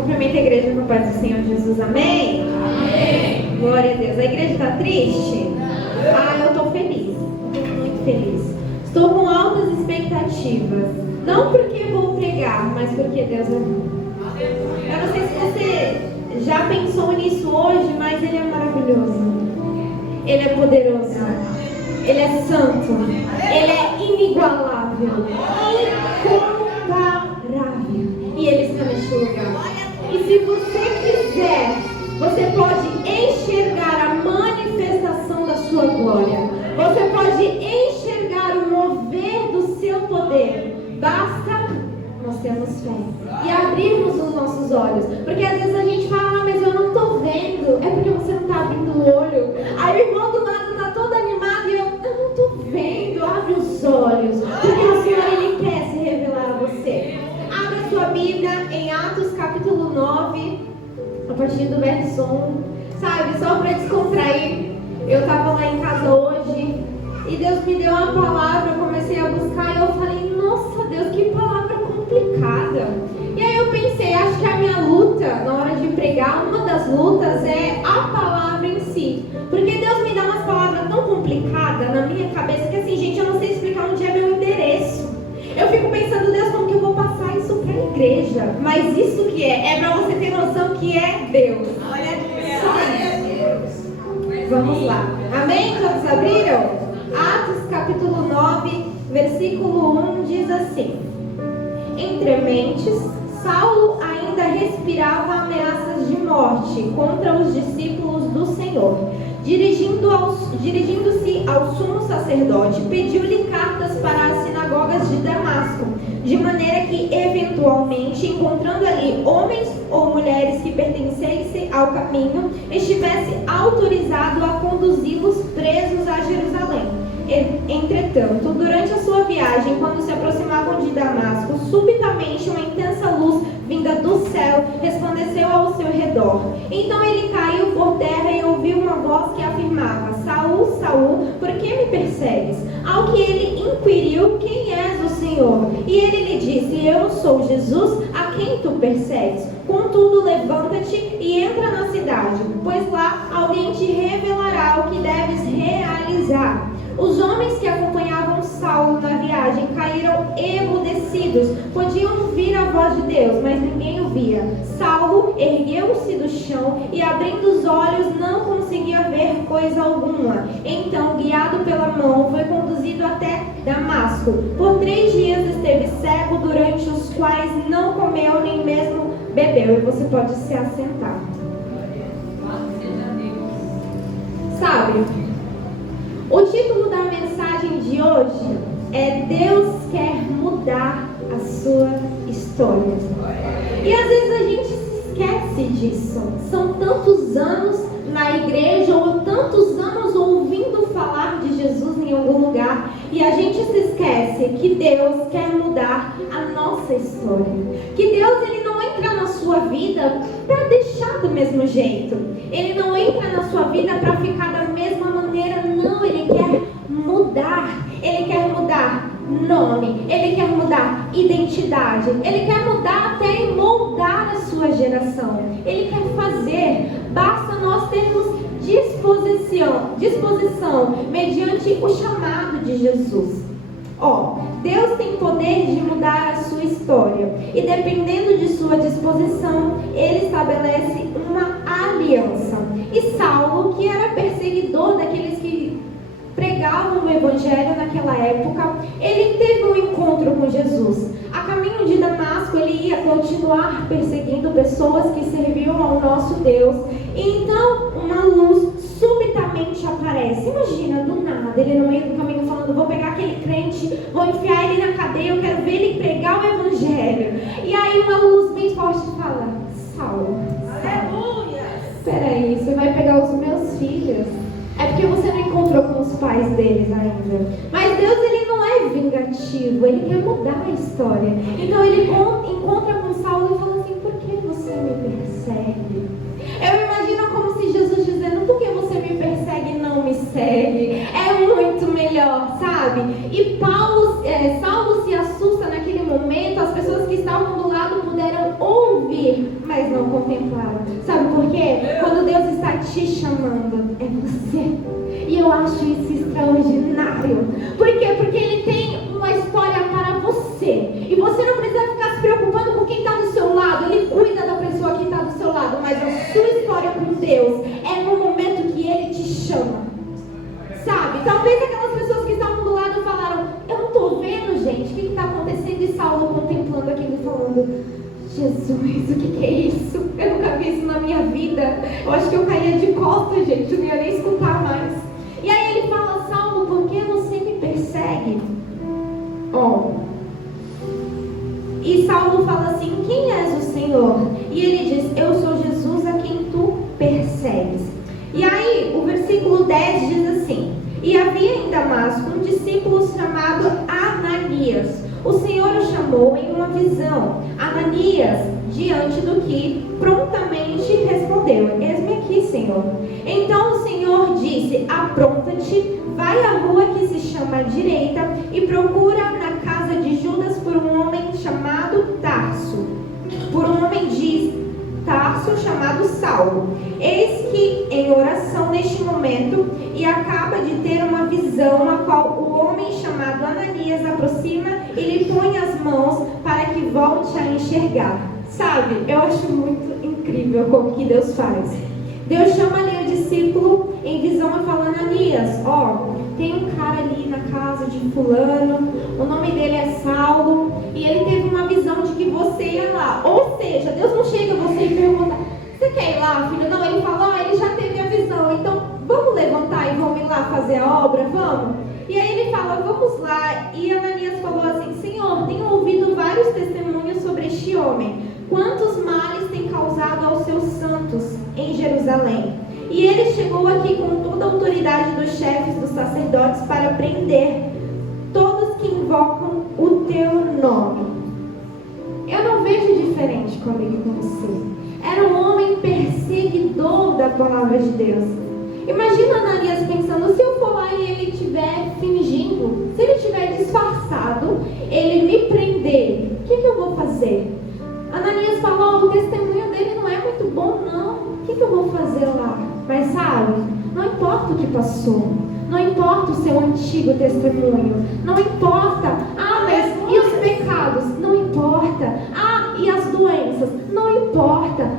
Cumprimenta a igreja com a paz do Senhor Jesus, amém? Amém. Glória a Deus. A igreja está triste? Eu estou feliz, muito feliz. Estou com altas expectativas. Não porque vou pregar, mas porque Deus é bom. Eu não sei se você já pensou nisso hoje, mas Ele é maravilhoso. Ele é poderoso. Ele é santo. Ele é inigualável. Incomparável. E Ele está neste lugar. E se você quiser, você pode enxergar a manifestação da sua glória. Você pode enxergar o mover do seu poder. Basta nós termos fé e abrirmos os nossos olhos. Porque às vezes a gente fala, mas eu não estou vendo. É porque você não está abrindo o olho. Aí o irmão do lado está todo animado e eu não estou vendo. Abre os olhos. Porque o Senhor, Ele quer se revelar a você. Abra sua Bíblia em Atos capítulo 9, a partir do verso 1. Sabe, só para descontrair. Eu estava lá em casa hoje e Deus me deu uma palavra. Eu comecei a buscar e eu falei, nossa Deus, que palavra complicada. E aí eu pensei, acho que a minha luta na hora de pregar, uma das lutas é a palavra em si. Porque Deus me dá umas palavras tão complicadas na minha cabeça que assim, gente, eu não sei explicar onde é meu endereço. Eu fico pensando, Deus, como que eu vou passar isso para a igreja? Mas isso que é para você ter noção que é Deus. Vamos lá. Amém? Todos abriram? Atos capítulo 9, versículo 1 diz assim: Entre mentes, Saulo ainda respirava ameaças de morte contra os discípulos do Senhor. Dirigindo-se ao sumo sacerdote, pediu-lhe cartas para as sinagogas de Damasco, de maneira que, eventualmente, encontrando ali homens ou mulheres que pertencessem ao caminho, estivesse autorizado a conduzi-los presos a Jerusalém. Entretanto, durante a sua viagem, quando se aproximavam de Damasco, subitamente uma intensa luz vinda do céu resplandeceu ao seu redor. Então ele caiu por terra e ouviu uma voz que afirmava: Saul, Saul, por que me persegues? Ao que ele inquiriu: Quem és o Senhor? E ele lhe disse: Eu sou Jesus, a quem tu persegues. Contudo, levanta-te e entra na cidade, pois lá alguém te revelará o que deves realizar. Os homens que acompanhavam Saulo na viagem caíram emudecidos. Podiam ouvir a voz de Deus, mas ninguém o via. Saulo ergueu-se do chão e, abrindo os olhos, não conseguia ver coisa alguma. Então, guiado pela mão, foi conduzido até Damasco. Por 3 dias esteve cego, durante os quais não comeu nem mesmo bebeu. E você pode se assentar. Sabe? O título da mensagem de hoje é Deus quer mudar a sua história. E às vezes a gente se esquece disso. São tantos anos na igreja ou tantos anos ouvindo falar de Jesus em algum lugar e a gente se esquece que Deus quer mudar a nossa história. Que Deus, Ele não entra na sua vida para deixar do mesmo jeito. Ele não entra na sua vida para ficar da mesma maneira, não. Ele quer mudar. Ele quer mudar nome. Ele quer mudar identidade. Ele quer mudar até e moldar a sua geração. Ele quer fazer. Basta nós termos disposição mediante o chamado de Jesus. Deus tem poder de mudar a sua história e, dependendo de sua disposição, Ele estabelece uma aliança. E Saulo, que era perseguidor daqueles que pregavam o Evangelho naquela época, ele teve um encontro com Jesus. A caminho de Damasco, ele ia continuar perseguindo pessoas que serviam ao nosso Deus. E então, uma luz subitamente aparece. Imagina, do nada, ele no meio do caminho falando: vou pegar aquele crente, vou enfiar ele na cadeia, eu quero ver ele pregar o Evangelho. E aí uma luz bem forte fala: Saulo, Aleluia! peraí, você vai pegar os meus filhos? É porque você não encontrou com os pais deles ainda. Mas Deus, Ele não é vingativo, Ele quer mudar a história. Então ele encontra com Saulo e fala assim: por que você me persegue? Eu imagino como se Jesus dizendo: por que você me persegue e não me segue? É muito melhor, sabe? E Saulo se assusta naquele momento. As pessoas que estavam do lado puderam ouvir, mas não contemplado. Sabe por quê? Quando Deus está te chamando, é você. E eu acho isso extraordinário. Por quê? Porque Ele tem uma história para você. E você não precisa ficar se preocupando com quem está do seu lado. Ele cuida da pessoa que está do seu lado. Mas a sua história com Deus é no momento que Ele te chama. Sabe? Talvez aquelas pessoas que estavam do lado falaram: eu não estou vendo, gente, o que está acontecendo? E Saulo contemplando aquilo e falando: Jesus, o que é isso? Eu nunca vi isso na minha vida. Eu acho que eu caía de costas, gente. Eu não ia nem escutar mais. E aí ele fala: Saulo, por que você me persegue? E Saulo fala assim: quem és o Senhor? E ele diz: eu sou Jesus a quem tu persegues. E aí o versículo 10 diz assim: e havia em Damasco um discípulo chamado Ananias. O Senhor o chamou em uma visão. Ananias, diante do que prontamente respondeu: eis-me aqui, Senhor. Então o Senhor disse: apronta-te, vai à rua que se chama à direita e procura na casa de Judas por um homem chamado Tarso. Por um homem de Tarso chamado Saulo. Eis que em oração neste momento, e acaba de ter uma visão, a qual o homem chamado Ananias aproxima e lhe põe as mãos para que volte a enxergar. Sabe, eu acho muito incrível como que Deus faz. Deus chama ali o discípulo em visão e fala: Ananias, tem um cara ali na casa de fulano, o nome dele é Saulo, e ele teve uma visão de que você ia lá. Ou seja, Deus não chega a você e pergunta: você quer ir lá, filho? Não, ele fala: ele já teve a visão, então vamos levantar e vamos ir lá fazer a obra? Vamos? E aí ele fala: vamos lá. E Ananias falou assim: Senhor, tenho ouvido vários testemunhos sobre este homem. Quantos males tem causado aos seus santos em Jerusalém? E ele chegou aqui com toda a autoridade dos chefes dos sacerdotes para prender todos que invocam o teu nome. Eu não vejo diferente comigo com você. Era um homem perseguidor da palavra de Deus. Imagina Ananias pensando: se eu for lá e ele estiver fingindo, se ele estiver disfarçado, ele me prender, o que eu vou fazer? Ananias falou: o testemunho dele não é muito bom, não. O que eu vou fazer lá? Mas sabe, não importa o que passou, não importa o seu antigo testemunho, não importa, mas e os pecados? Não importa, e as doenças? Não importa,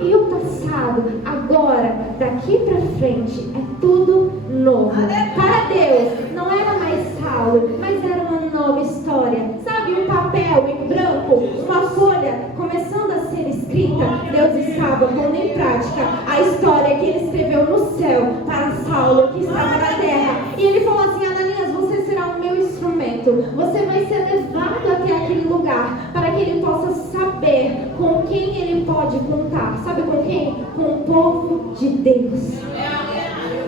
e o passado? Agora, daqui pra frente, é tudo novo. Para Deus, não era mais Saulo, mas era uma nova história. Sabe, um papel em branco, uma folha começando a ser escrita. Deus estava pondo em prática a história que ele escreveu no céu para Saulo, que estava na terra. E ele falou assim: Ananias, você será o meu instrumento. Você vai ser levado até aquele lugar para que ele possa saber com quem ele pode contar. Sabe com quem? Com o povo de Deus.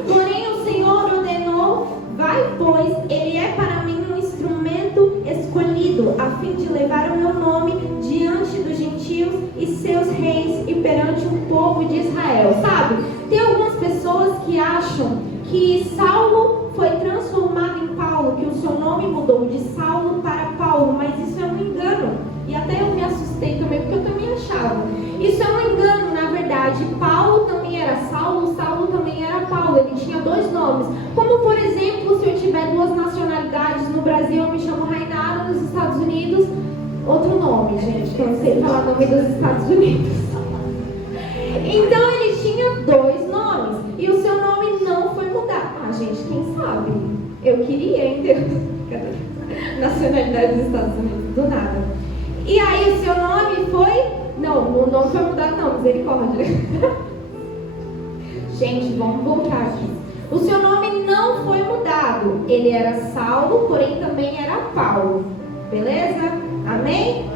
Porém o Senhor ordenou: vai, pois, ele é para mim um instrumento escolhido, a fim de levar o meu nome diante dos gentios e seus reis e perante o povo de Israel. Sabe, tem algumas pessoas que acham que Saulo foi transformado em Paulo, que o seu nome mudou de Saulo para Paulo, mas isso é um engano. E até eu me assustei também, porque eu também achava. Isso é um engano, na verdade. Paulo também era Saulo, Saulo também era Paulo. Ele tinha dois nomes. Como, por exemplo, se eu tiver duas nacionalidades, no Brasil eu me chamo Rainara, nos Estados Unidos, outro nome, gente, que eu não sei falar o nome dos Estados Unidos. Então ele tinha dois nomes, e o seu nome não foi mudado. Gente, quem sabe? Eu queria, hein, Deus? Nacionalidade dos Estados Unidos, do nada. E aí o seu nome foi... Não, o nome foi mudado não, misericórdia. Gente, vamos voltar aqui. O seu nome não foi mudado. Ele era Saulo, porém também era Paulo. Beleza? Amém?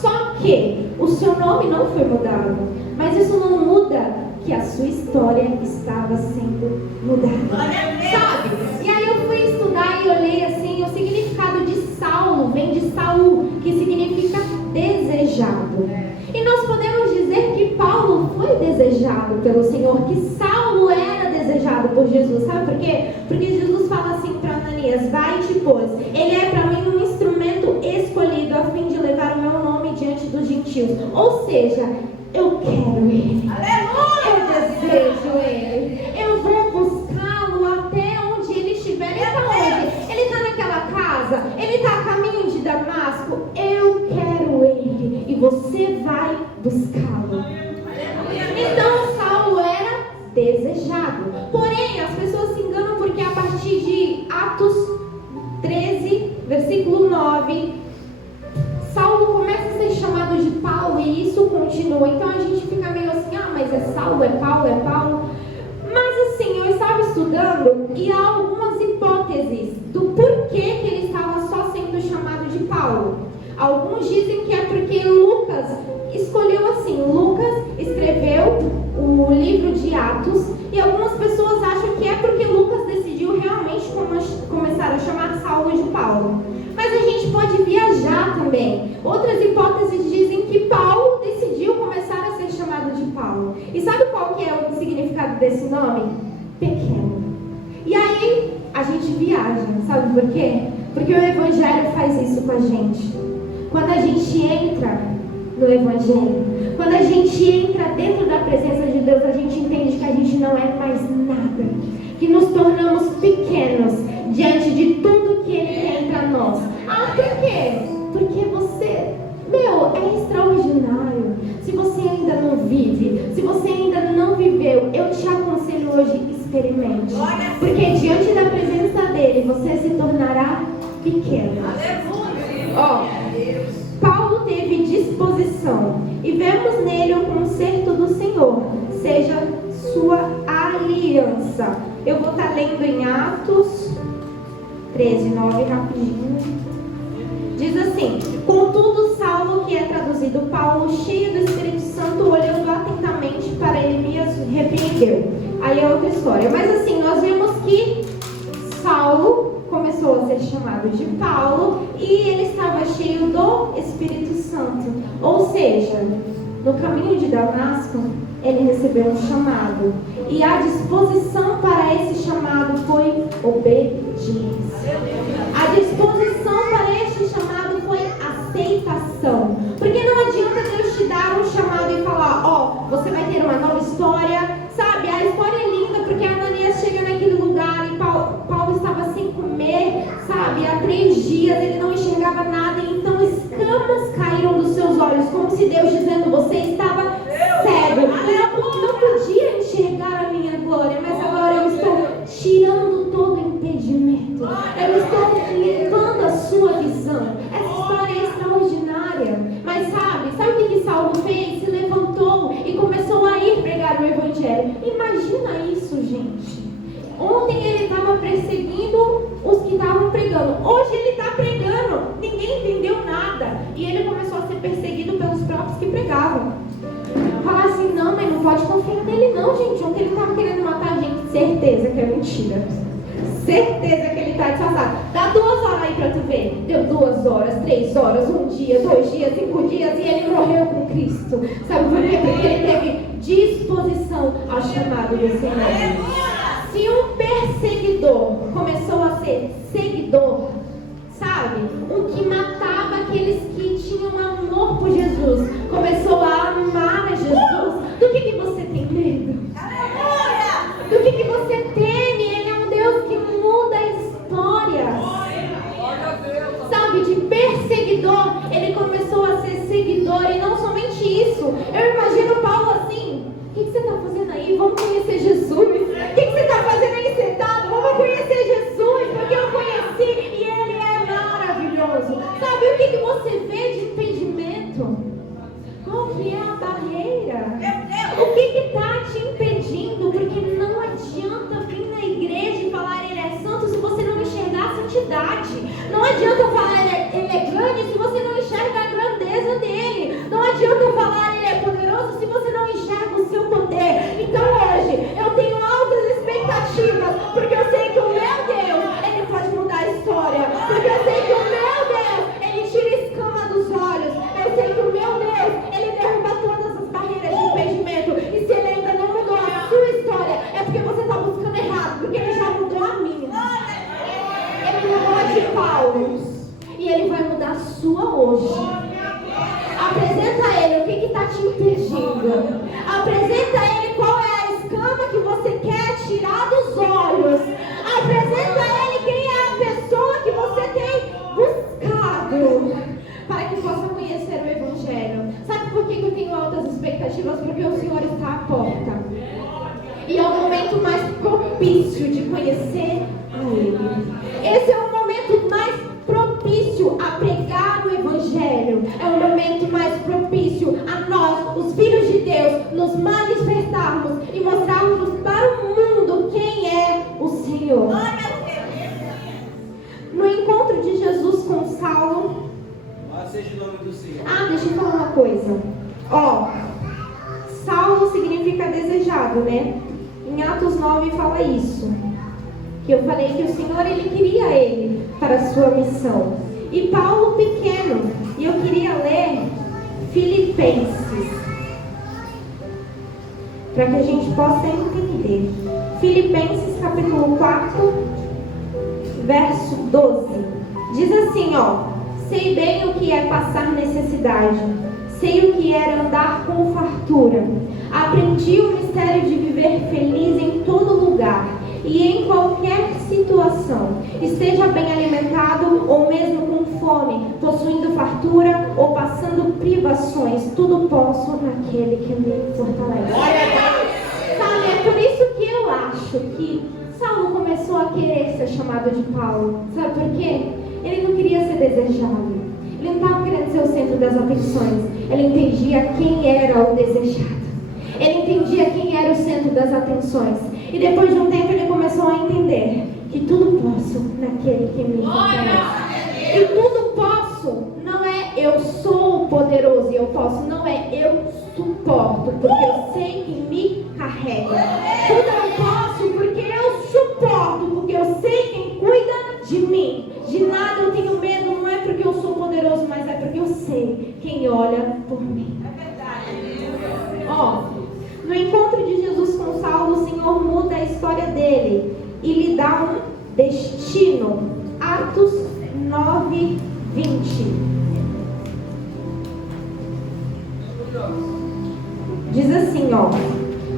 Só que o seu nome não foi mudado. Mas isso não muda que a sua história estava sendo mudada. Sabe? E aí eu fui estudar e olhei assim, o significado de Saulo vem de Saul, que significa desejado. E nós podemos dizer que Paulo foi desejado pelo Senhor, que Saulo era desejado por Jesus. Sabe por quê? Porque Jesus fala assim para Ananias: vai-te, pois, ele é para mim um instrumento escolhido a fim de levar o meu nome diante dos gentios gentios. Ou seja, eu quero Ele. Eu desejo Ele. Eu vou buscá-lo até onde Ele estiver. Ele está onde? Ele está naquela casa? Ele está a caminho de Damasco? Eu quero Ele. E você vai buscá-lo. Então Saulo era desejado. Porém, as pessoas se enganam porque a partir de Atos 13, versículo 9, Saulo começa a ser chamado de Paulo e isso continua. Então a gente fica meio assim, mas é Saulo, é Paulo, é Paulo. Mas assim, eu estava estudando e há algumas hipóteses do porquê que ele estava só sendo chamado de Paulo. Alguns dizem que é porque Lucas escolheu assim. Lucas escreveu o livro de Atos e algumas pessoas acham que é porque Lucas decidiu realmente começar a chamar Saulo de Paulo. Mas a gente pode viajar também. Outras hipóteses dizem que Paulo decidiu começar a ser chamado de Paulo. E sabe qual que é o significado desse nome? Pequeno. E aí a gente viaja, sabe por quê? Porque o Evangelho faz isso com a gente. Quando a gente entra no Evangelho, quando a gente entra dentro da presença de Deus, a gente entende que a gente não é mais nada, que nos tornamos pequenos diante de tudo que Ele tem para nós. Por quê? Porque você, é extraordinário. Se você ainda não vive, se você ainda não viveu, eu te aconselho hoje, experimente. Porque diante da presença dEle, você se tornará pequeno. Paulo teve disposição e vemos nele o conserto do Senhor, seja sua aliança. Eu vou estar lendo em Atos 13, 9, rapidinho. Diz assim: contudo, Saulo, que é traduzido Paulo, cheio do Espírito Santo, olhando atentamente para Elias, repreendeu. Aí é outra história. Mas assim, nós vemos que Saulo começou a ser chamado de Paulo e ele estava cheio do Espírito Santo. Ou seja, no caminho de Damasco, ele recebeu um chamado. E a disposição para esse chamado foi obediência. A disposição para este chamado foi aceitação. Porque não adianta Deus te dar um chamado e falar, você vai ter uma nova história. Sabe, a história é linda porque Ananias chega naquele lugar e Paulo estava sem comer, sabe, há 3 dias, ele não enxergava nada. E então escamas caíram dos seus olhos, como se Deus dizendo, você estava cego. Eu não podia enxergar a minha glória, mas agora eu estou tirando todo impedimento. Eu estou limpando a sua visão. Essa história é extraordinária. Mas sabe o que Saulo fez? Se levantou e começou a ir pregar o Evangelho. Imagina isso, gente. Ontem ele estava perseguindo os que estavam pregando. Hoje ele está pregando. Ninguém entendeu nada. E ele começou a ser perseguido pelos próprios que pregavam. Falar assim, não, mas não pode confiar nele não, gente. Ontem ele estava querendo matar a gente. Certeza que é mentira. Certeza que ele está disfarçado. Dá 2 horas aí para tu ver. Deu 2 horas, 3 horas, 1 dia, 2 dias, 5 dias e ele morreu com Cristo. Sabe por quê? Porque ele teve disposição ao chamado do Senhor. Se um perseguidor começou a ser seguidor, sabe? Um que matava aqueles que tinham amor por Jesus, começou a amar a Jesus, do que você tem medo? Do que você teme? Ele é um Deus que muda histórias. Sabe, de perseguidor, ele começou a ser seguidor. E não somente isso, eu imagino Paulo assim, o que você está fazendo aí? Vamos conhecer Jesus. O que você está fazendo aí sentado? Vamos conhecer Jesus, porque eu conheci e Ele é maravilhoso. Sabe o que você vê de impedimento? Qual que é a barreira? O que está te impedindo? Porque não adianta vir na igreja e falar Ele é santo se você não enxergar a santidade. Não adianta falar Ele é grande se você não enxerga a grandeza dEle. Não adianta falar Ele é poderoso se você não enxerga o seu poder. Então hoje eu tenho altas expectativas, porque eu sei que o meu Deus, Ele pode mudar a história. Porque eu sei que o meu Deus, Ele tira a escama dos olhos. Eu sei que o meu Deus, Ele derruba todas as barreiras de impedimento. E se Ele ainda não porque o Senhor está à porta. E é o momento mais propício de conhecer a Ele. Esse é o momento mais propício a pregar o Evangelho. É o momento mais propício a nós, os filhos de Deus, nos manifestarmos e mostrarmos para o mundo quem é o Senhor. No encontro de Jesus com Saulo, seja o nome do Senhor. deixa eu falar uma coisa. Saulo significa desejado, né? Em Atos 9 fala isso. Que eu falei que o Senhor, Ele queria ele para a sua missão. E Paulo pequeno. E eu queria ler Filipenses, para que a gente possa entender. Filipenses capítulo 4, verso 12. Diz assim, sei bem o que é passar necessidade. Sei o que é andar com fartura. Aprendi o mistério de viver feliz em todo lugar e em qualquer situação. Esteja bem alimentado ou mesmo com fome, possuindo fartura ou passando privações. Tudo posso naquele que me fortalece. Sabe, é por isso que eu acho que Saulo começou a querer ser chamado de Paulo. Sabe por quê? Ele não queria ser desejado. Ele não estava querendo ser o centro das atenções. Ele entendia quem era o desejado. Ele entendia quem era o centro das atenções. E depois de um tempo ele começou a entender que tudo posso naquele que me fortalece. E tudo posso não é eu sou poderoso e eu posso. Não é eu suporto porque eu sei que me carrega. Tudo eu posso porque eu suporto, porque eu sei quem cuida de mim. De nada eu tenho medo, não é porque eu sou poderoso, mas é porque eu sei quem olha por mim. No encontro de Jesus com Saulo, o Senhor muda a história dele e lhe dá um destino. Atos 9, 20. Diz assim,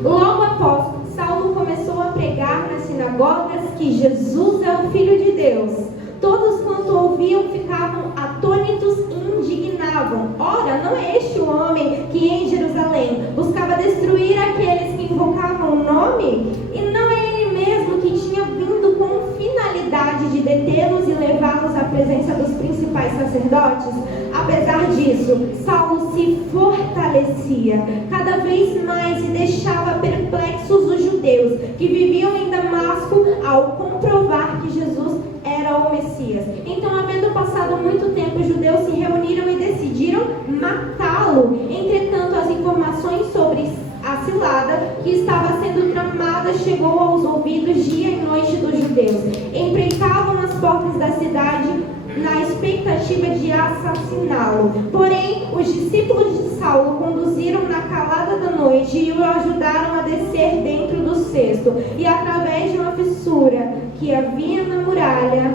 logo após, Saulo começou a pregar nas sinagogas que Jesus é o Filho de Deus. Todos quanto ouviam ficavam atônitos e indignavam. Ora, não é este o homem que em Jerusalém buscava destruir aqueles que invocavam o nome? E não é ele mesmo que tinha vindo com finalidade de detê-los e levá-los à presença dos principais sacerdotes? Apesar disso, Saulo se fortalecia cada vez mais e deixava perplexos os judeus que viviam em Damasco ao comprovar que Jesus era o Messias. Então, havendo passado muito tempo, os judeus se reuniram e decidiram matá-lo. Entretanto, as informações sobre a cilada que estava sendo tramada chegou aos ouvidos dia e noite dos judeus. Empreitavam as portas da cidade na expectativa de assassiná-lo. Porém, os discípulos de Saulo conduziram na calada da noite e o ajudaram a descer dentro do cesto e através de uma fissura que havia na muralha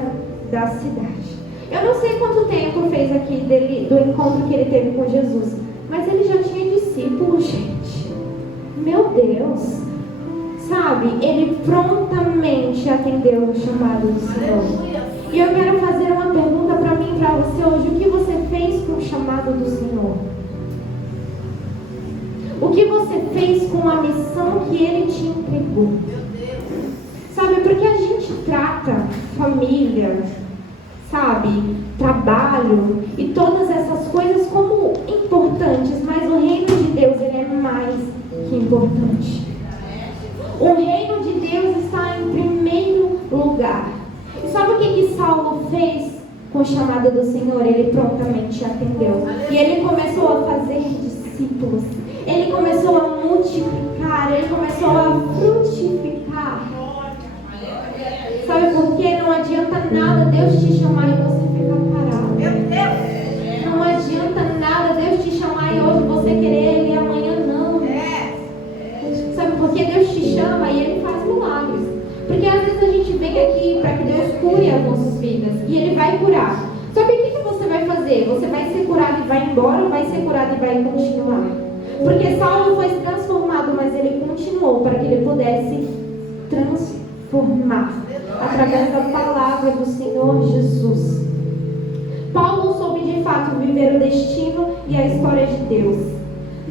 da cidade. Eu não sei quanto tempo fez aqui do encontro que ele teve com Jesus, mas ele já tinha discípulos, gente. Meu Deus! Sabe, ele prontamente atendeu o chamado do Senhor. E eu quero fazer uma pergunta para mim e para você hoje. O que você fez com o chamado do Senhor? O que você fez com a missão que Ele te entregou? Sabe, porque a gente trata família, sabe, trabalho e todas essas coisas como importantes, mas o reino de Deus, ele é mais que importante. O reino de Deus está em primeiro lugar. E sabe o que Saulo fez com o chamado do Senhor? Ele prontamente atendeu. E ele começou a fazer discípulos. Ele começou a multiplicar. Ele começou a frutificar. Sabe por quê? Não adianta nada Deus te chamar e você ficar parado. Não adianta nada Deus te chamar e hoje você querer Ele e amanhã não. Sabe por que Deus te chama e Ele faz milagres? Porque às vezes a gente vem aqui para que Deus cure as nossas vidas. E Ele vai curar. Só que o que você vai fazer? Você vai ser curado e vai embora ou vai ser curado e vai continuar? Porque Saulo foi transformado, mas ele continuou para que ele pudesse transformar através da palavra do Senhor Jesus. Paulo soube de fato viver o destino e a história de Deus.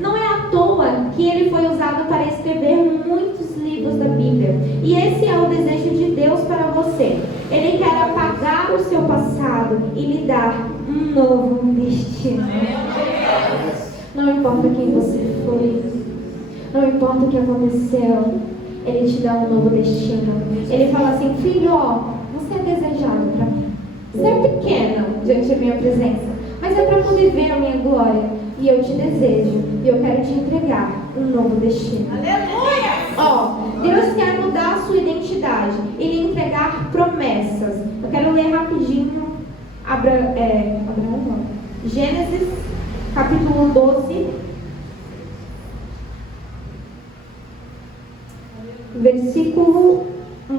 Não é à toa que ele foi usado para escrever muitos livros da Bíblia. E esse é o desejo de Deus para você. Ele quer apagar o seu passado e lhe dar um novo destino. Não importa quem você foi, não importa o que aconteceu, Ele te dá um novo destino. Ele fala assim: filho, ó, você é desejado para mim. Você é pequeno diante da minha presença, mas é para poder ver a minha glória. E eu te desejo, e eu quero te entregar um novo destino. Aleluia! Ó, Deus quer mudar a sua identidade e lhe entregar promessas. Eu quero ler rapidinho Gênesis, capítulo 12, versículo 1,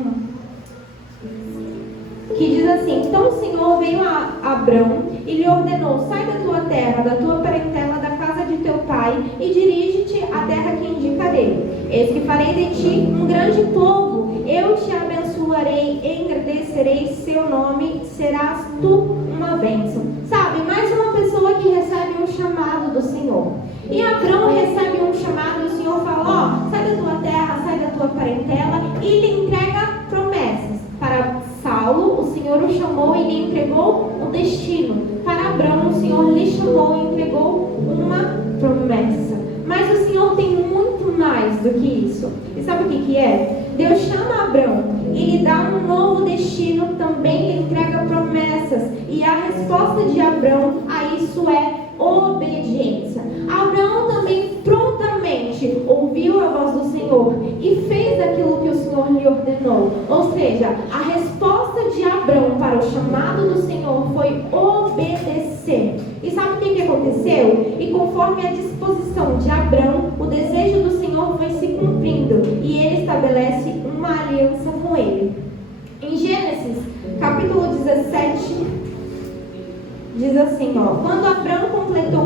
que diz assim: então o Senhor veio a Abrão e lhe ordenou: sai da tua terra, da tua parentela, da casa de teu pai, e dirige-te à terra que indicarei. Eis que farei de ti um grande povo, eu te abençoarei, engrandecerei seu nome, serás tu uma bênção. Sabe, mais uma pessoa que recebe um chamado do Senhor. E Abrão recebe um chamado, e o Senhor fala: ó, sai da tua terra, sai da tua parentela, e lhe entrega promessas. Para Saulo, o Senhor o chamou e lhe entregou um destino. Para Abrão, o Senhor lhe chamou e entregou uma promessa. Mas o Senhor tem muito mais do que isso. E sabe o que é? Deus chama Abrão e lhe dá um novo destino, também lhe entrega promessas. E a resposta de Abrão a isso é obediência. Abraão também prontamente ouviu a voz do Senhor e fez aquilo que o Senhor lhe ordenou. Ou seja, a resposta de Abraão para o chamado do Senhor foi obedecer. E sabe o que aconteceu? E conforme a disposição de Abraão, o desejo do Senhor foi se cumprindo e ele estabelece uma aliança com ele. Em Gênesis, capítulo 17, diz assim, ó: quando Abrão completou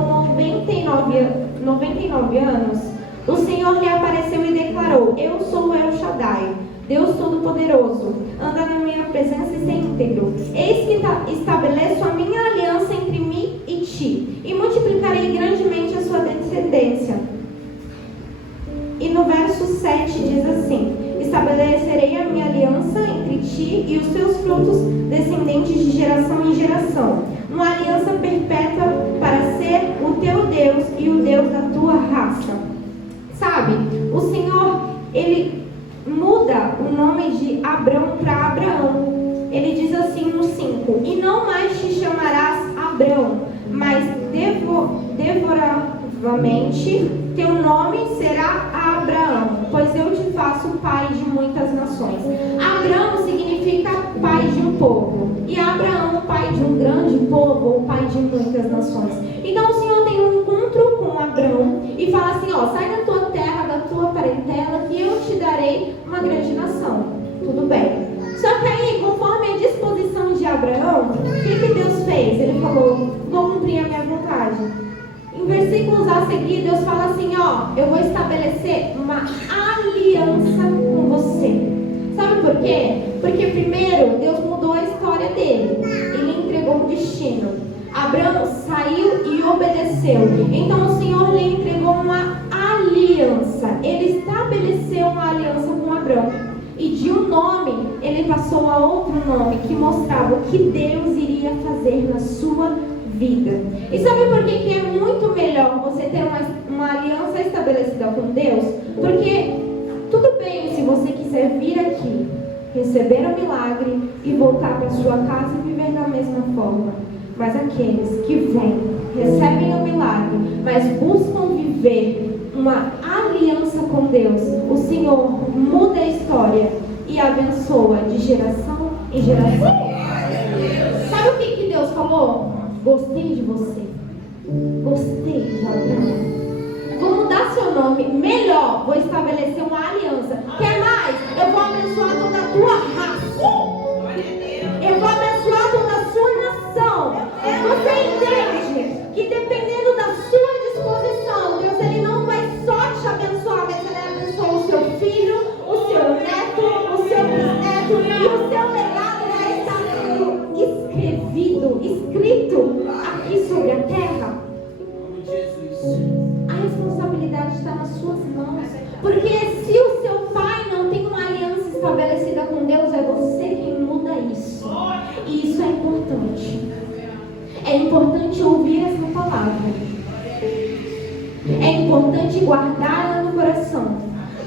99 anos, o Senhor lhe apareceu e declarou: eu sou o El Shaddai, Deus Todo-Poderoso, anda na minha presença e ser íntegro. Eis que estabeleço a minha aliança entre mim e ti, e multiplicarei grandemente a sua descendência. E no verso 7 diz assim: estabelecerei a minha aliança entre ti e os teus frutos descendentes de geração em geração, uma aliança perpétua para ser o teu Deus e o Deus da tua raça. Sabe, o Senhor, Ele muda o nome de Abrão para Abraão. Ele diz assim no 5: e não mais te chamarás Abrão, mas devoradamente teu nome será Abraão, pois eu te faço pai de muitas nações. Abraão significa pai de um povo, e Abraão, pai de um grande povo, ou pai de muitas nações. Então o Senhor tem um encontro com Abraão e fala assim: ó, sai da tua terra, da tua parentela, que eu te darei uma grande nação. Tudo bem. Só que aí, conforme a disposição de Abraão, o que Deus fez? Ele falou: vou cumprir a minha vontade. Em versículos a seguir, Deus fala assim: ó, eu vou estabelecer uma aliança com você. Sabe por quê? Porque primeiro, Deus mudou a história dele. Ele entregou um destino. Abraão saiu e obedeceu. Então o Senhor lhe entregou uma aliança. Ele estabeleceu uma aliança com Abraão. E de um nome, ele passou a outro nome, que mostrava o que Deus iria fazer na sua vida. E sabe por que é muito melhor você ter uma aliança estabelecida com Deus? Porque tudo bem se você quiser vir aqui, receber o milagre e voltar para sua casa e viver da mesma forma. Mas aqueles que vêm, recebem o milagre, mas buscam viver uma aliança com Deus, o Senhor muda a história e abençoa de geração em geração. Sabe o que Deus falou? Gostei de você. Gostei de Abraão. Vou mudar seu nome. Melhor, vou estabelecer uma aliança. Quer mais? Eu vou abençoar toda a tua raça. Eu vou abençoar toda a sua nação. Você entende que dependendo da sua disposição, Deus ele não vai só te abençoar, mas ele abençoa o seu filho, o seu neto, o seu bisneto, e o seu legado vai estar escrito aqui sobre a terra. A responsabilidade eternidade está nas suas mãos. Porque se o seu pai não tem uma aliança estabelecida com Deus, é você quem muda isso. E isso é importante. É importante ouvir essa palavra. É importante guardar ela no coração.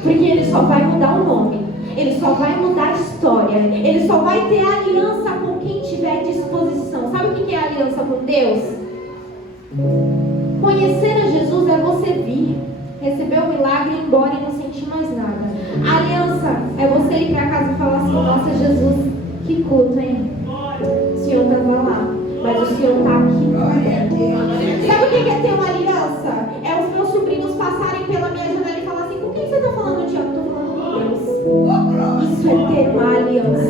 Porque ele só vai mudar o nome. Ele só vai mudar a história. Ele só vai ter aliança com quem tiver disposição. Sabe o que é aliança com Deus? Conhecer a Jesus é você vir, receber o milagre, ir embora e não sentir mais nada. A aliança é você ir para casa e falar assim: nossa, Jesus, que culto, hein? O Senhor estava lá, mas o Senhor está aqui. Sabe o que é ter uma aliança? É os meus sobrinhos passarem pela minha janela e falar assim: com quem você está falando, Tiago? Estou falando com Deus. Isso é ter uma aliança.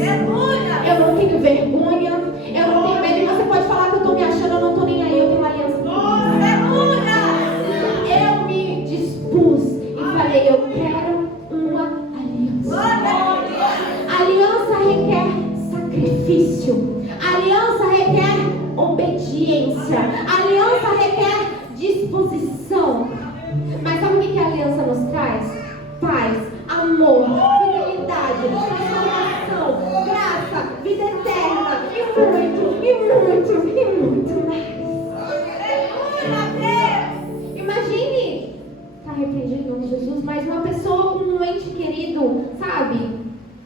Eu não tenho vergonha, eu não tenho medo. E você pode falar que eu estou me achando, eu não estou nem aí, eu tenho uma aliança. Eu me dispus e falei: eu quero uma aliança. Aliança requer sacrifício. Aliança requer obediência. Aliança requer disposição. Mas sabe o que a aliança nos traz? Paz, amor, fidelidade, transformação, graça, vida eterna e muito mais. Imagine, está repreendido em nome de Jesus, mas uma pessoa com um ente querido, sabe,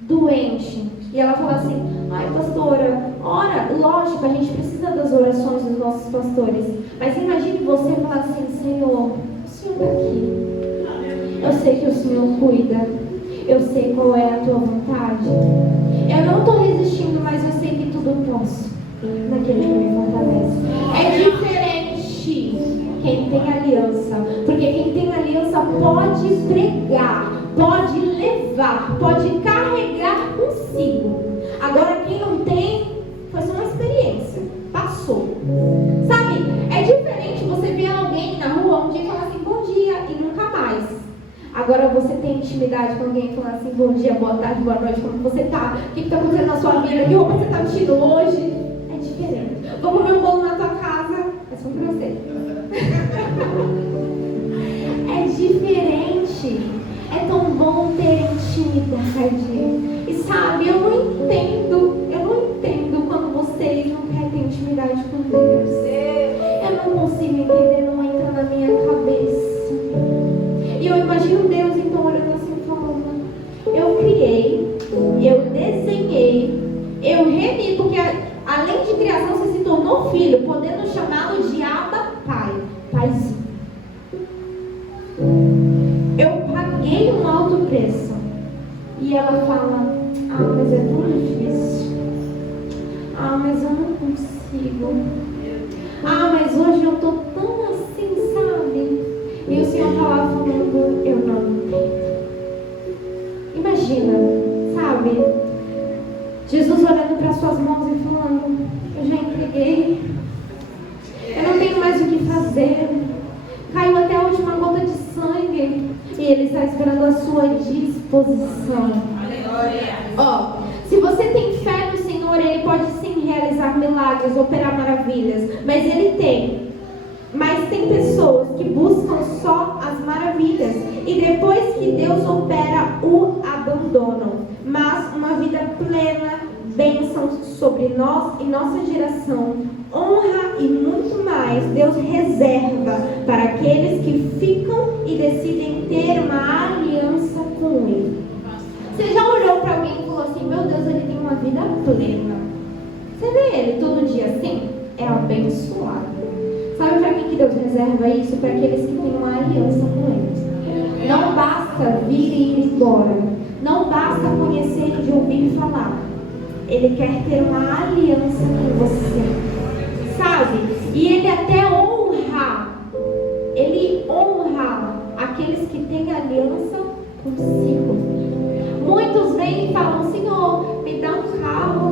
doente, e ela fala assim: ai, pastora, ora, lógico, a gente precisa das orações dos nossos pastores, mas imagine você falar assim: Senhor, o Senhor está aqui, eu sei que o Senhor cuida, eu sei qual é a tua vontade, eu não estou resistindo, mas eu sei que tudo posso naquele que me fortalece. É diferente quem tem aliança, porque quem tem aliança pode pregar, pode levar, pode carregar consigo. Agora quem não tem, foi só uma experiência, passou. Sabe, é diferente você ver alguém na rua um dia e falar assim: bom dia, e nunca mais. Agora você tem intimidade com alguém e falar assim: bom dia, boa tarde, boa noite, como você tá? O que está acontecendo na sua vida? Que roupa você está vestindo hoje? É diferente. Vou comer um bolo na tua casa, é só pra você. É diferente. É tão bom ter intimidade. E sabe, eu não entendo quando vocês não querem ter intimidade com Deus. Eu não consigo entender, não entra na minha cabeça. E eu imagino Deus então olhando assim, falando: eu criei, eu desenhei, eu remi, porque além de criação você se tornou filho, podendo chamá-lo de Abba Pai, Paizinho. Eu paguei um alto preço. E ela fala: ah, mas é tão difícil. Ah, mas eu não consigo. Ah, mas hoje eu tô tão assim, sabe? E o Senhor tá lá falando: eu não entendo. Imagina, sabe? Jesus olhando para suas mãos e falando: eu já entreguei. Eu não tenho mais o que fazer. Caiu até a última gota de sangue. E Ele está esperando a sua disposição. Ó, se você tem fé no Senhor, Ele pode sim realizar milagres, operar maravilhas. Mas Ele tem. Mas tem pessoas que buscam só as maravilhas. E depois que Deus opera, o abandonam. Mas uma vida plena, bênção sobre nós e nossa geração, honra e muito mais, Deus reserva para aqueles que ficam e decidem ter uma aliança com Ele. Você já olhou para alguém e falou assim: meu Deus, ele tem uma vida plena. Você vê ele todo dia assim? É abençoado. Sabe para quem que Deus reserva isso? Para aqueles que têm uma aliança com Ele. Não basta vir e ir embora. Não basta conhecer de ouvir falar. Ele quer ter uma aliança com você, sabe? E Ele até honra. Ele honra aqueles que têm aliança consigo. Muitos vêm e falam: Senhor, me dá um carro,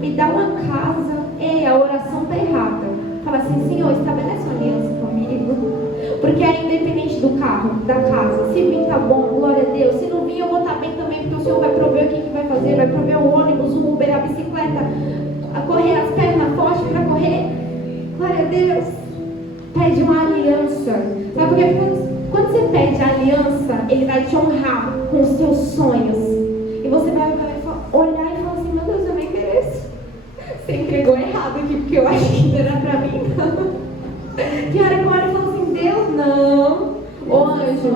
me dá uma casa. Ei, a oração está errada. Fala assim: Senhor, estabelece uma aliança comigo. Porque é independente do carro, da casa. Se vir tá bom, glória a Deus. Se não vir, eu vou estar bem também, porque o Senhor vai prover o que vai fazer. Vai prover o ônibus, o Uber, a bicicleta, a correr as pernas fortes para correr. Glória a Deus. Pede uma aliança. Sabe por quê? Porque Quando você pede aliança, Ele vai te honrar com os seus sonhos. E você vai olhar e falar assim, meu Deus, eu nem mereço. Você entregou errado aqui, porque eu acho que não era pra mim, não. Que hora que eu olho e falo assim, Deus, não. Ô anjo,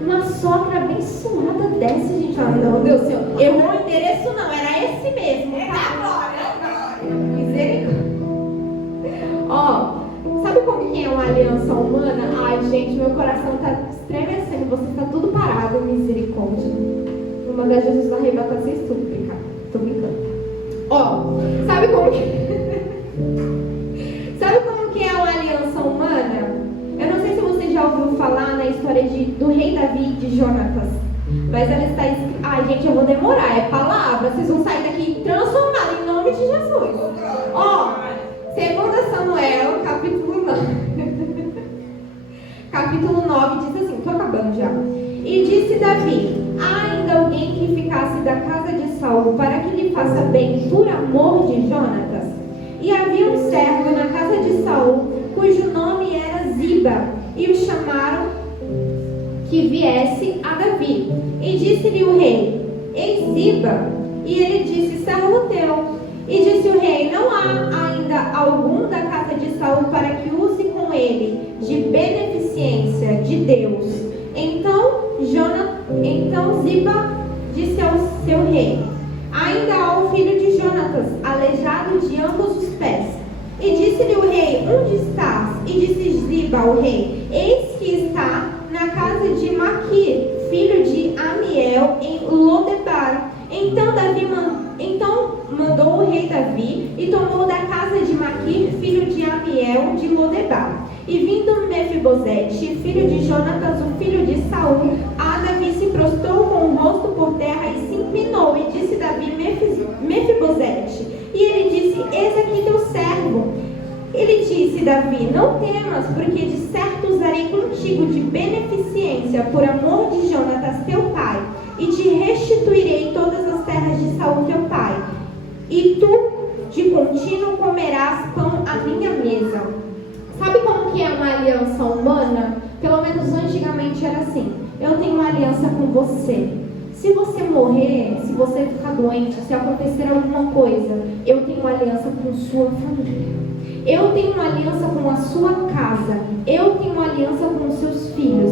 uma sogra abençoada dessa, gente. Ah, não, Deus, Senhor, eu não mereço não, era esse mesmo. Misericórdia. Ó, sabe como que é uma aliança humana? Ai, gente, meu coração tá estremecendo, você tá tudo parado, misericórdia. Vou mandar Jesus arrebatar vocês tudo, brincar. Tô brincando. Ó, sabe como que é uma aliança humana? Eu não sei se você já ouviu falar na história do rei Davi e de Jonatas, mas ela está escrita. Ai, gente, eu vou demorar, é palavra. Vocês vão sair daqui transformados em nome de Jesus. Ó, 2 Samuel, capítulo 9. Capítulo 9 diz assim, tô acabando já. E disse Davi: há ainda alguém que ficasse da casa de Saul para que lhe faça bem por amor de Jonatas? E havia um servo na casa de Saul, cujo nome era Ziba, e o chamaram que viesse a Davi. E disse-lhe o rei: eis Ziba. E ele disse: servo teu. E disse o rei: não há ainda algum da casa de Saul para que use com ele de beneficência de Deus. Então Ziba disse ao seu rei: ainda há o filho de Jonatas, aleijado de ambos os pés. E disse-lhe o rei: onde estás? E disse Ziba ao rei: eis que está na casa de Maquir, filho de Amiel, em Lodebar. Então mandou o rei Davi e tomou da casa de Maquir, filho de Amiel, de Lodebar. E vindo Mefibosete, filho de Jonatas, o filho de Saul, a Davi se prostrou com o rosto por terra e se inclinou. E disse Davi: Mefibosete. E ele disse: eis aqui teu servo. Ele disse: Davi, não temas, porque de certo usarei contigo de beneficência por amor de Jonatas teu pai, e te restituirei todas as terras de Saul teu pai, e tu de contínuo comerás pão à minha mesa. Sabe como que é uma aliança humana? Pelo menos antigamente era assim: eu tenho uma aliança com você. Se você morrer, se você ficar doente, se acontecer alguma coisa, eu tenho uma aliança com sua família. Eu tenho uma aliança com a sua casa. Eu tenho uma aliança com os seus filhos.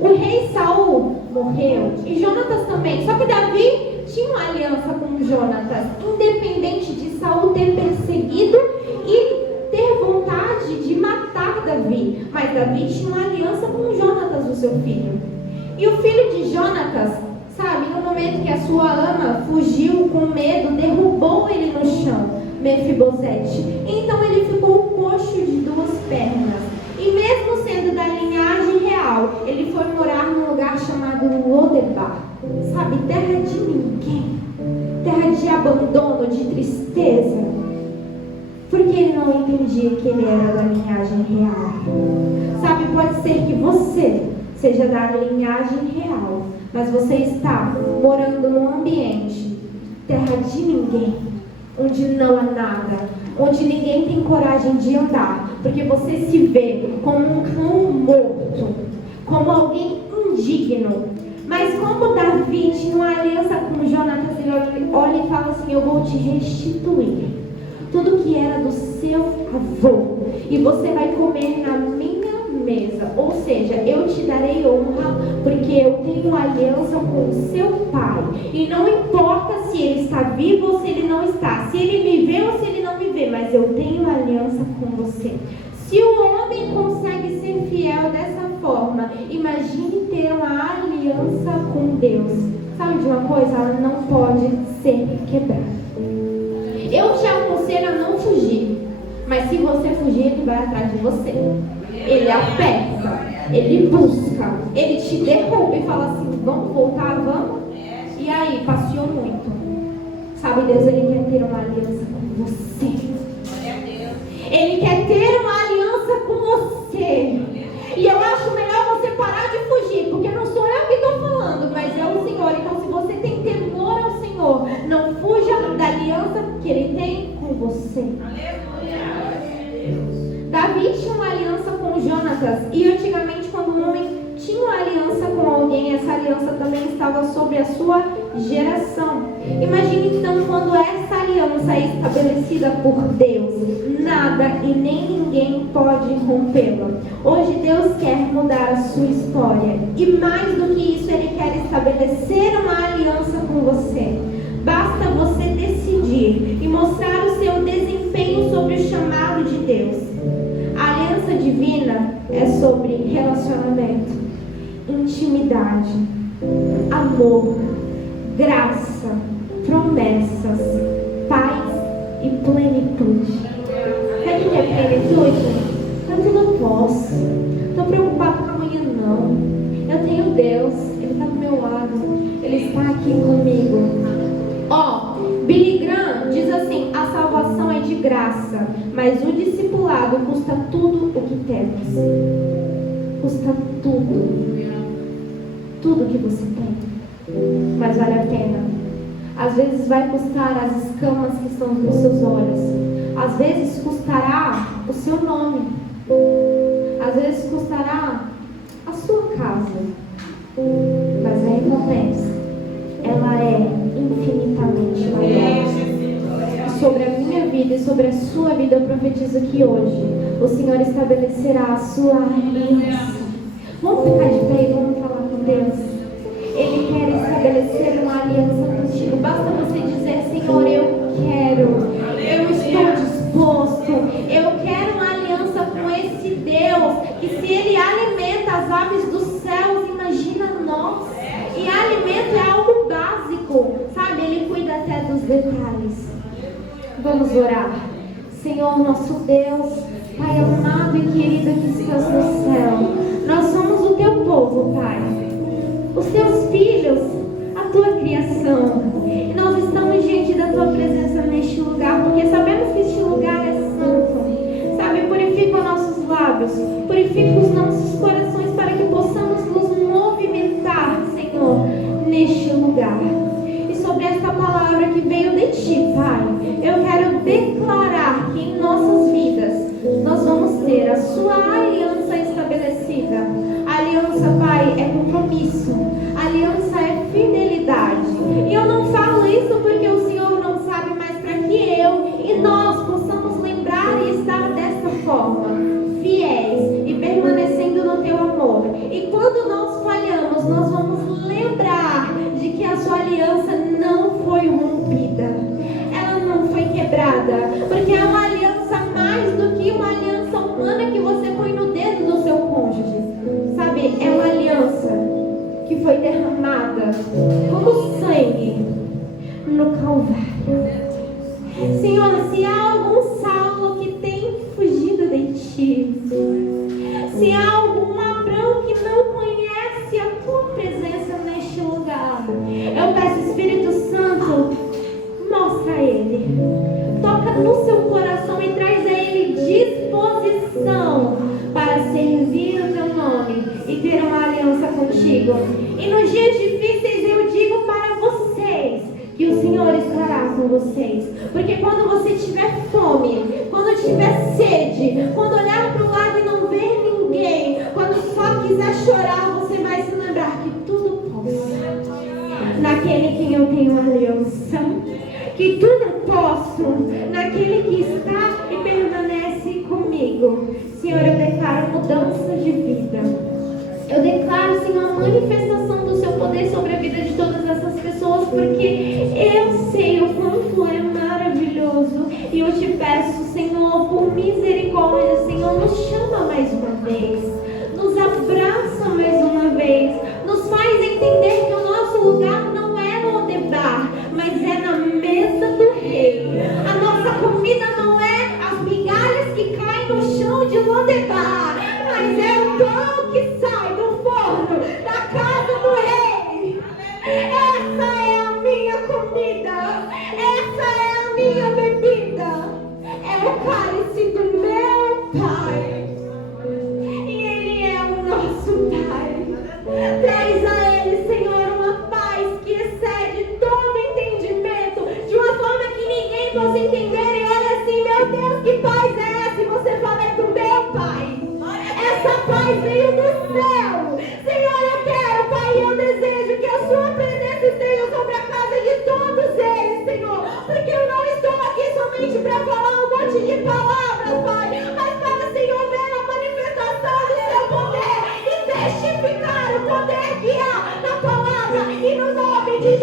O rei Saul morreu e Jonatas também. Só que Davi tinha uma aliança com Jonatas, independente de Saul ter perseguido e ter vontade de matar Davi. Mas Davi tinha uma aliança com Jonatas, o seu filho. E o filho de Jonatas, sabe, no momento que a sua ama fugiu com medo, derrubou ele no chão, Mefibosete. Então ele ficou coxo de 2 pernas. E mesmo sendo da linhagem real, ele foi morar num lugar chamado Lodebar. Sabe, terra de ninguém, terra de abandono, de tristeza. Porque ele não entendia que ele era da linhagem real. Sabe, pode ser que você seja da linhagem real, mas você está morando num ambiente, terra de ninguém, onde não há nada, onde ninguém tem coragem de andar, porque você se vê como um cão morto, como alguém indigno. Mas como Davi tinha uma aliança com Jonatas, ele olha e fala assim: eu vou te restituir tudo que era do seu avô, e você vai comer na minha mesa. Ou seja, eu te darei honra, porque eu tenho aliança com o seu pai. E não importa se ele está vivo ou se ele não está, se ele me vê ou se ele não me vê, mas eu tenho aliança com você. Se o homem consegue ser fiel dessa forma, imagine ter uma aliança com Deus. Sabe de uma coisa? Ela não pode ser quebrada. Eu te aconselho a não fugir, mas se você fugir, ele vai atrás de você. Ele aperta, ele busca, ele te derruba e fala assim: vamos voltar, vamos? E aí, passeou muito. Sabe, Deus, ele quer ter uma aliança com você. Ele quer ter uma aliança com você. E eu acho melhor você parar de fugir, porque não sou eu que estou falando, mas é o Senhor. Então, se você tem temor ao Senhor, não fuja da aliança que Ele tem com você. Davi tinha uma aliança com Jonatas, e aliança também estava sobre a sua geração. Imagine então quando essa aliança é estabelecida por Deus, nada e nem ninguém pode rompê-la. Hoje Deus quer mudar a sua história e mais do que isso, Ele quer estabelecer uma aliança com você. Basta você decidir e mostrar o seu desempenho sobre o chamado de Deus. A aliança divina é sobre relacionamento, intimidade, amor, graça, promessas, paz e plenitude. Sabe o que é plenitude? Eu tudo posso. Estou preocupado com amanhã não. Eu tenho Deus, Ele está do meu lado, Ele está aqui comigo. Billy Graham diz assim: a salvação é de graça, mas o discipulado custa tudo o que temos. Custa tudo. Tudo que você tem. Mas vale a pena. Às vezes vai custar as escamas que estão nos seus olhos. Às vezes custará o seu nome. Às vezes custará a sua casa. Mas a recompensa, ela é infinitamente maior. Sobre a minha vida e sobre a sua vida, eu profetizo que hoje o Senhor estabelecerá a sua aliança. Vamos ficar de pé e vamos falar com Deus. Ele quer estabelecer uma aliança contigo. Basta você dizer: Senhor, eu quero, eu estou disposto, eu quero uma aliança com esse Deus, que se Ele alimenta as aves dos céus, imagina nós. E alimento é algo básico, sabe? Ele cuida até dos detalhes. Vamos orar. Senhor, nosso Deus, Pai amado e querido que estás no céu, nós somos o teu povo, Pai, os teus filhos, a tua criação, e nós estamos diante da tua presença neste lugar, porque sabemos que este lugar é santo, sabe? Purifica os nossos lábios, purifica os nossos corações, para que possamos nos movimentar, Senhor, neste lugar. E sobre esta palavra que veio de ti, Pai, eu quero declarar que em nossas vidas nós vamos ter a sua aliança estabelecida. A aliança, Pai, é compromisso. A aliança é fidelidade. E eu não falo isso porque o Senhor não sabe, mas para que eu e nós possamos lembrar e estar desta forma, fiéis e permanecendo no teu amor. E quando nós falhamos, nós vamos lembrar de que a sua aliança não foi rompida, ela não foi quebrada, porque é uma aliança mais do que uma aliança humana que você põe no dedo do seu cônjuge, sabe? É uma aliança que foi derramada como sangue no Calvário. Senhor, se há algum Saulo que tem fugido de ti, se há algum Abrão que não conhece a tua presença neste lugar, eu peço, Espírito Santo, mostra a ele, toca no seu coração e traz a ele disposição para servir o teu nome e ter uma aliança contigo. E nos dias difíceis eu digo para vocês que o Senhor estará com vocês, porque quando você tiver fome, quando tiver sede, quando olhar para o lado e não ver ninguém, quando só quiser chorar, você vai se lembrar que tudo posso naquele que eu tenho aliança, que tudo posso naquele que está e permanece comigo. Senhor, eu declaro mudança de vida. Eu declaro, Senhor, a manifestação do seu poder sobre a vida de todas essas pessoas, porque eu sei o quanto é maravilhoso. E eu te peço, Senhor, por misericórdia, Senhor, nos chama mais uma vez, nos abraça mais uma vez, nos faz entender que o nosso lugar não é no Odebar, mas é na mesa do Rei. A nossa comida não é as migalhas que caem no chão de Lodebar, mas é o pão que sai do forno da casa do Rei. Essa é a minha comida, essa é a minha bebida, é o cálice do meu Pai, e Ele é o nosso Pai. Traz a Ele, Senhor, uma paz que excede todo entendimento, de uma forma que ninguém possa entender e olha assim: meu Deus, que paz é essa? E você fala: é do meu Pai. Essa paz veio do céu. Senhor, eu quero, Pai, eu desejo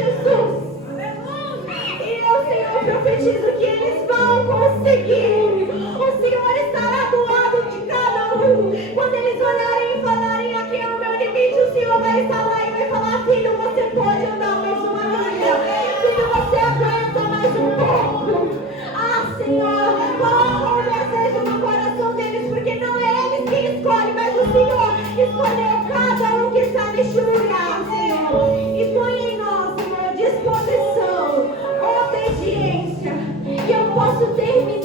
Jesus. E eu, Senhor, profetizo que eles vão conseguir. O Senhor estará do lado de cada um. Quando eles olharem e falarem: aqui é o meu limite, o Senhor vai estar lá e vai falar: filho, você pode andar mais uma milha. Filho, você aguenta mais um pouco. Ah, Senhor, coloca o desejo no coração deles, porque não é eles quem escolhem, mas o Senhor escolheu cada um que está neste lugar, Senhor. E põe em nós, Senhor, disposição, obediência. Que eu posso terminar